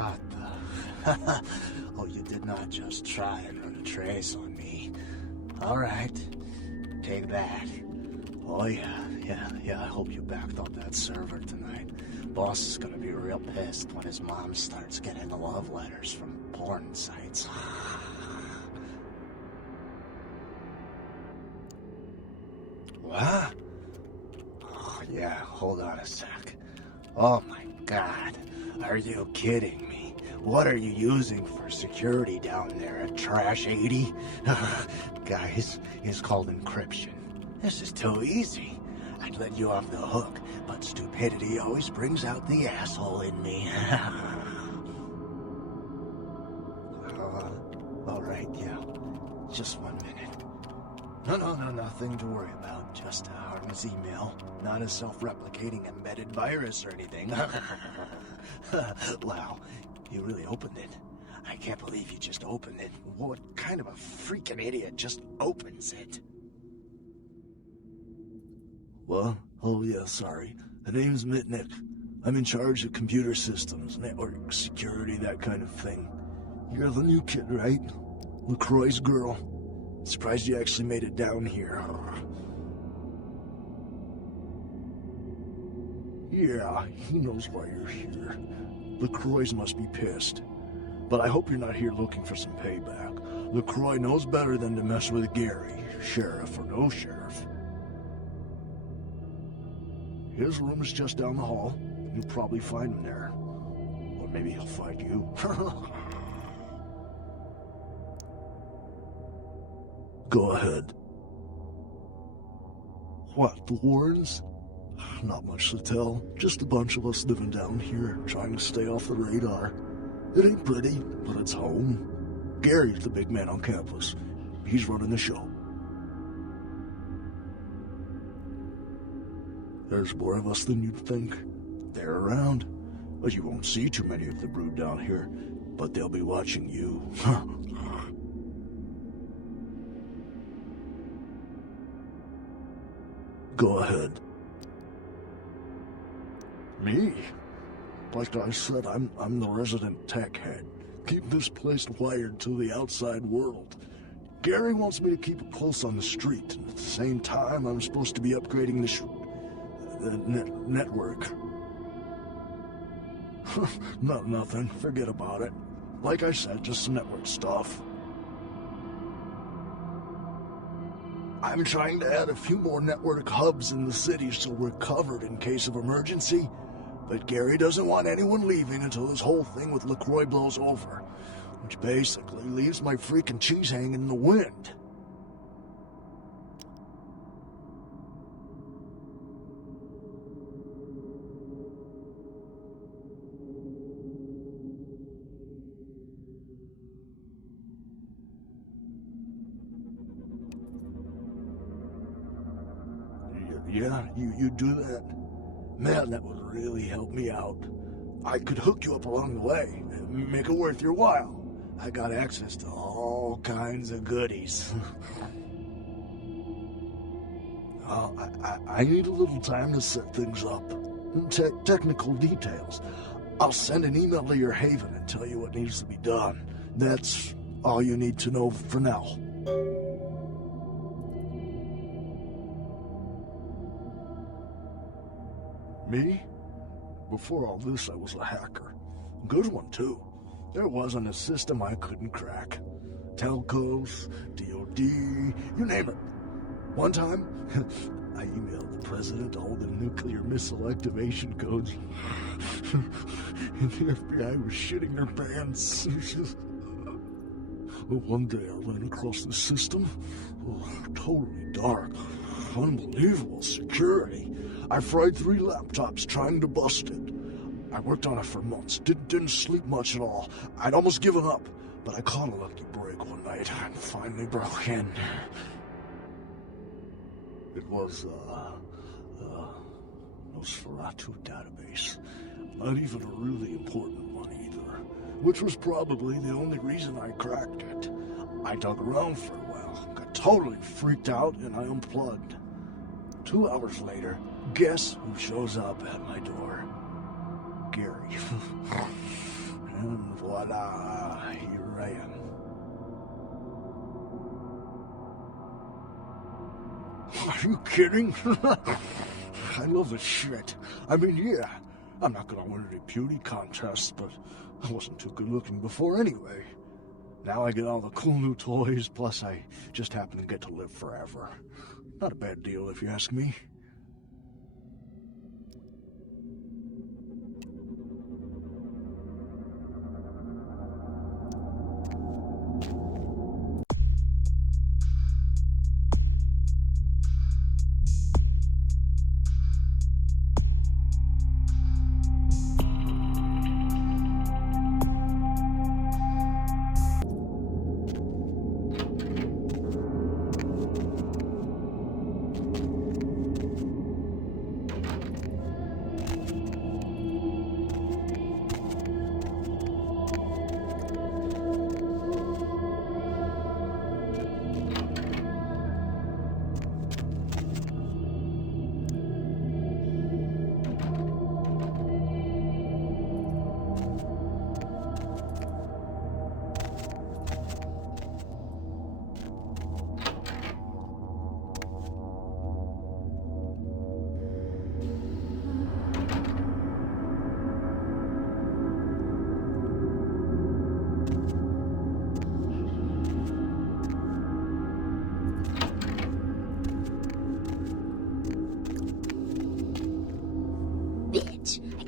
What the? Oh, you did not just try and run a trace on me. All right, take that. Oh yeah, I hope you backed up that server tonight. Boss is gonna be real pissed when his mom starts getting the love letters from porn sites. What? Oh, yeah, hold on a sec. Oh my god, are you kidding me? What are you using for security down there at Trash 80? Guys, it's called encryption. This is too easy. I'd let you off the hook, but stupidity always brings out the asshole in me. All right, yeah. Just 1 minute. No, nothing to worry about. Just a harmless email. Not a self-replicating embedded virus or anything. Wow, you really opened it. I can't believe you just opened it. What kind of a freaking idiot just opens it? What? Oh yeah, sorry. The name's Mitnick. I'm in charge of computer systems, network security, that kind of thing. You're the new kid, right? LaCroix's girl. Surprised you actually made it down here. Yeah, he knows why you're here. LaCroix must be pissed. But I hope you're not here looking for some payback. LaCroix knows better than to mess with Gary, sheriff or no sheriff. His room is just down the hall. You'll probably find him there. Or maybe he'll find you. Go ahead. What, the Warrens? Not much to tell. Just a bunch of us living down here, trying to stay off the radar. It ain't pretty, but it's home. Gary's the big man on campus. He's running the show. There's more of us than you'd think. They're around. But you won't see too many of the brood down here. But they'll be watching you. Go ahead. Me? Like I said, I'm the resident tech head. Keep this place wired to the outside world. Gary wants me to keep it close on the street, and at the same time, I'm supposed to be upgrading the network. Nothing. Forget about it. Like I said, just some network stuff. I'm trying to add a few more network hubs in the city so we're covered in case of emergency. But Gary doesn't want anyone leaving until this whole thing with LaCroix blows over. Which basically leaves my freaking cheese hanging in the wind. Yeah, you do that? Man, that would really help me out. I could hook you up along the way, make it worth your while. I got access to all kinds of goodies. I need a little time to set things up. Technical details. I'll send an email to your haven and tell you what needs to be done. That's all you need to know for now. Me? Before all this, I was a hacker. Good one, too. There wasn't a system I couldn't crack. Telcos, DOD, you name it. One time, I emailed the president all the nuclear missile activation codes. And the FBI was shitting their pants. One day I ran across the system. Totally dark. Unbelievable security. I fried 3 laptops trying to bust it. I worked on it for months, didn't sleep much at all. I'd almost given up, but I caught a lucky break one night and finally broke in. It was, Nosferatu database. Not even a really important one either, which was probably the only reason I cracked it. I dug around for a while, got totally freaked out, and I unplugged. 2 hours later, guess who shows up at my door? Gary. And voila, here I am. Are you kidding? I love this shit. I mean, yeah, I'm not gonna win any beauty contests, but I wasn't too good looking before anyway. Now I get all the cool new toys, plus I just happen to get to live forever. Not a bad deal if you ask me.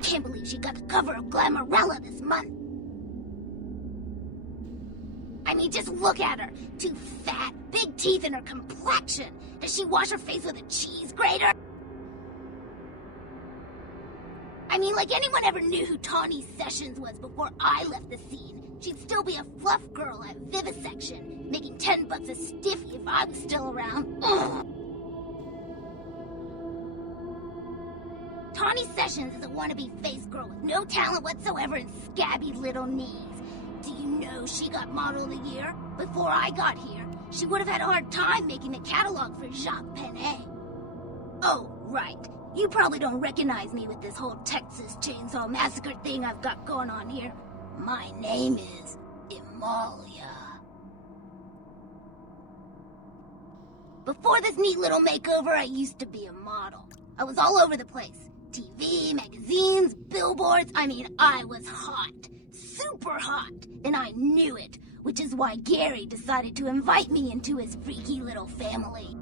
Can't believe she got the cover of Glamourella this month. I mean, just look at her. Too fat, big teeth, and her complexion. Does she wash her face with a cheese grater? I mean, like anyone ever knew who Tawny Sessions was before I left the scene. She'd still be a fluff girl at Vivisection, making $10 a stiffy if I was still around. Ugh. Tawny Sessions is a wannabe face girl with no talent whatsoever and scabby little knees. Do you know she got Model of the Year? Before I got here, she would have had a hard time making the catalog for Jacques Penet. Oh, right. You probably don't recognize me with this whole Texas Chainsaw Massacre thing I've got going on here. My name is Amalia. Before this neat little makeover, I used to be a model. I was all over the place. TV, magazines, billboards. I mean, I was hot. Super hot. And I knew it, which is why Gary decided to invite me into his freaky little family.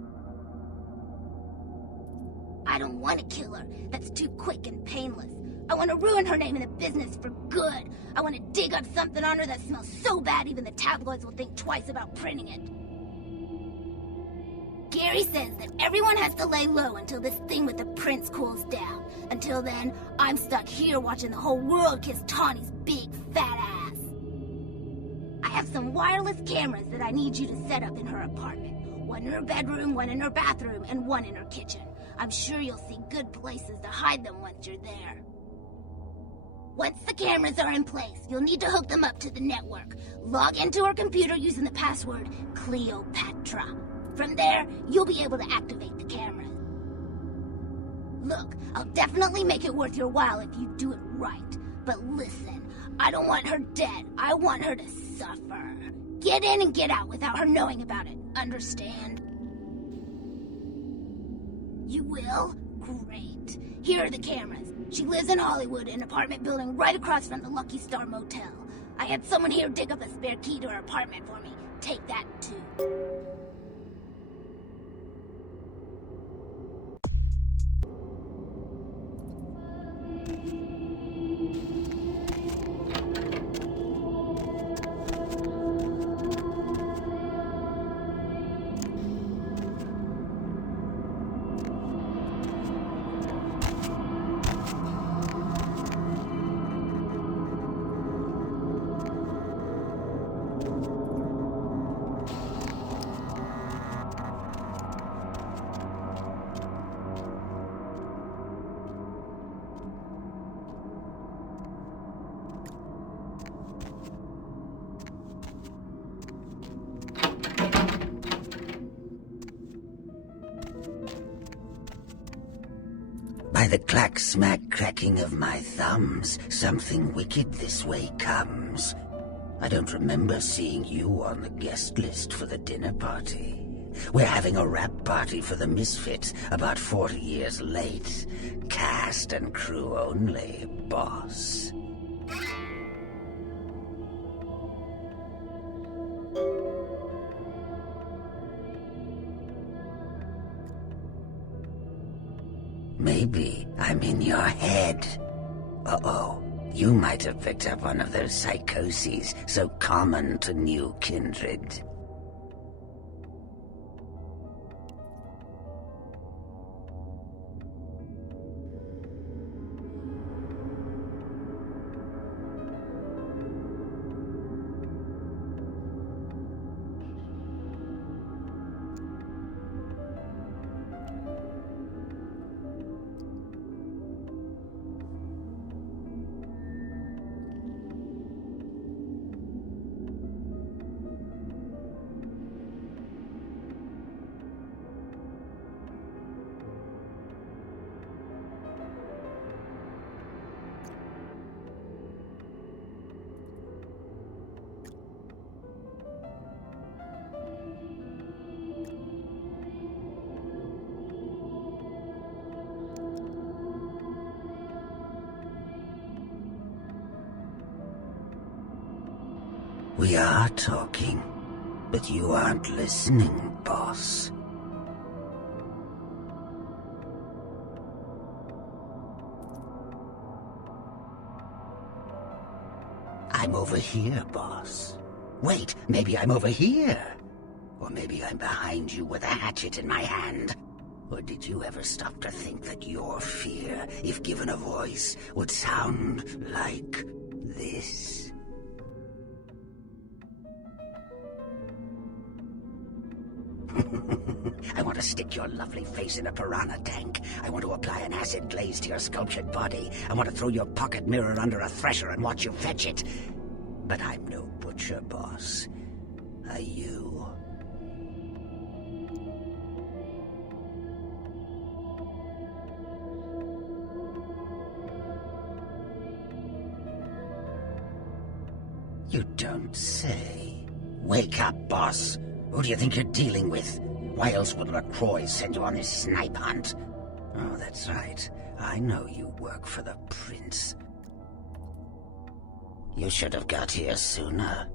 I don't want to kill her. That's too quick and painless. I want to ruin her name in the business for good. I want to dig up something on her that smells so bad even the tabloids will think twice about printing it. Gary says that everyone has to lay low until this thing with the prince cools down. Until then, I'm stuck here watching the whole world kiss Tawny's big fat ass. I have some wireless cameras that I need you to set up in her apartment. One in her bedroom, one in her bathroom, and one in her kitchen. I'm sure you'll see good places to hide them once you're there. Once the cameras are in place, you'll need to hook them up to the network. Log into her computer using the password Cleopatra. From there, you'll be able to activate the cameras. Look, I'll definitely make it worth your while if you do it right. But listen, I don't want her dead. I want her to suffer. Get in and get out without her knowing about it. Understand? You will? Great. Here are the cameras. She lives in Hollywood, an apartment building right across from the Lucky Star Motel. I had someone here dig up a spare key to her apartment for me. Take that, too. By the clack-smack cracking of my thumbs, something wicked this way comes. I don't remember seeing you on the guest list for the dinner party. We're having a wrap party for the Misfits, about 40 years late. Cast and crew only, boss. Maybe I'm in your head. Uh-oh. You might have picked up one of those psychoses so common to new kindred. We are talking, but you aren't listening, boss. I'm over here, boss. Wait, maybe I'm over here. Or maybe I'm behind you with a hatchet in my hand. Or did you ever stop to think that your fear, if given a voice, would sound like this? I want to stick your lovely face in a piranha tank. I want to apply an acid glaze to your sculptured body. I want to throw your pocket mirror under a thresher and watch you fetch it. But I'm no butcher, boss. Are you? You don't say. Wake up, boss. Who do you think you're dealing with? Why else would LaCroix send you on this snipe hunt? Oh, that's right. I know you work for the Prince. You should have got here sooner.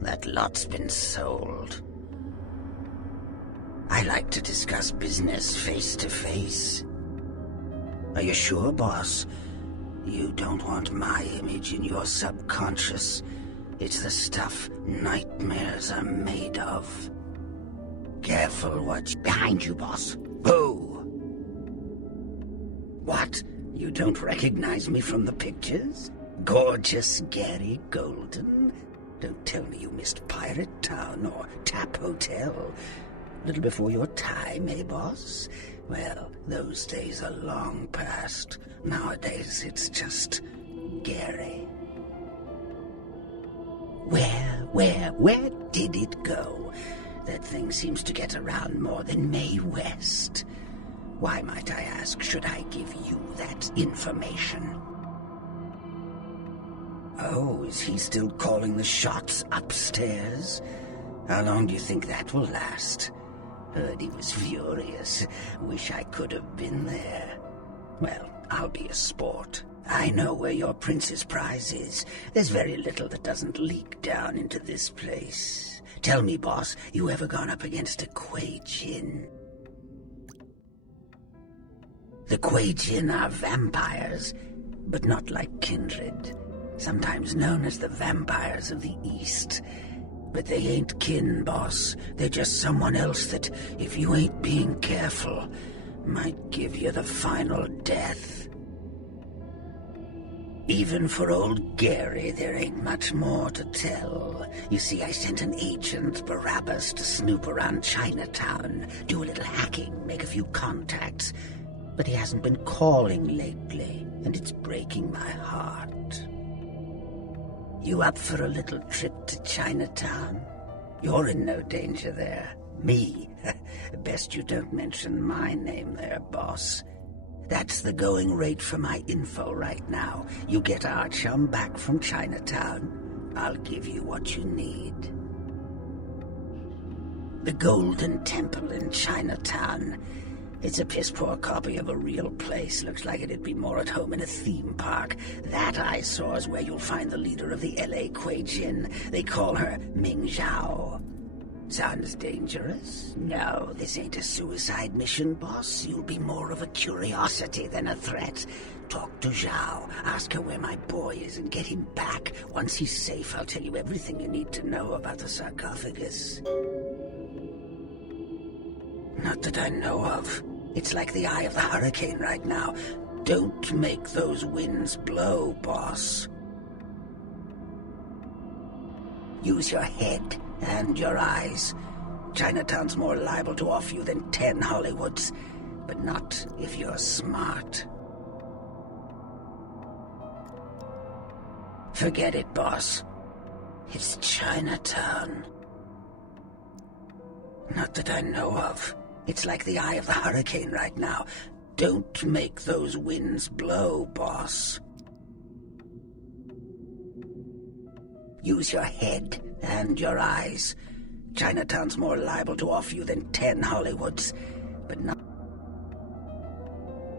That lot's been sold. I like to discuss business face to face. Are you sure, boss? You don't want my image in your subconscious. It's the stuff nightmares are made of. Careful what's behind you, boss. Who? What? You don't recognize me from the pictures? Gorgeous Gary Golden? Don't tell me you missed Pirate Town or Tap Hotel. A little before your time, eh, boss? Well, those days are long past. Nowadays, it's just Gary. Where did it go? That thing seems to get around more than Mae West. Why, might I ask, should I give you that information? Oh, is he still calling the shots upstairs? How long do you think that will last? Heard he was furious. Wish I could have been there. Well, I'll be a sport. I know where your prince's prize is. There's very little that doesn't leak down into this place. Tell me, boss, you ever gone up against a Kuei Jin? The Kuei Jin are vampires, but not like kindred. Sometimes known as the vampires of the East. But they ain't kin, boss. They're just someone else that, if you ain't being careful, might give you the final death. Even for old Gary, there ain't much more to tell. You see, I sent an agent, Barabbas, to snoop around Chinatown, do a little hacking, make a few contacts. But he hasn't been calling lately, and it's breaking my heart. You up for a little trip to Chinatown? You're in no danger there. Me? Best you don't mention my name there, boss. That's the going rate for my info right now. You get our chum back from Chinatown, I'll give you what you need. The Golden Temple in Chinatown. It's a piss-poor copy of a real place. Looks like it'd be more at home in a theme park. That I saw is where you'll find the leader of the L.A. Kuei Jin. They call her Ming Zhao. Sounds dangerous? No, this ain't a suicide mission, boss. You'll be more of a curiosity than a threat. Talk to Zhao, ask her where my boy is, and get him back. Once he's safe, I'll tell you everything you need to know about the sarcophagus. Not that I know of. It's like the eye of the hurricane right now. Don't make those winds blow, boss. Use your head and your eyes. Chinatown's more liable to off you than 10 Hollywoods, but not if you're smart. Forget it, boss. It's Chinatown. Not that I know of. It's like the eye of the hurricane right now. Don't make those winds blow, boss. Use your head and your eyes. Chinatown's more liable to off you than 10 Hollywoods, but not...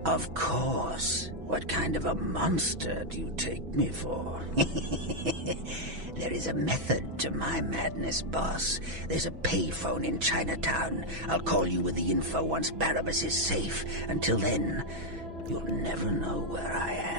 Of course. What kind of a monster do you take me for? There is a method to my madness, boss. There's a payphone in Chinatown. I'll call you with the info once Barabbas is safe. Until then, you'll never know where I am.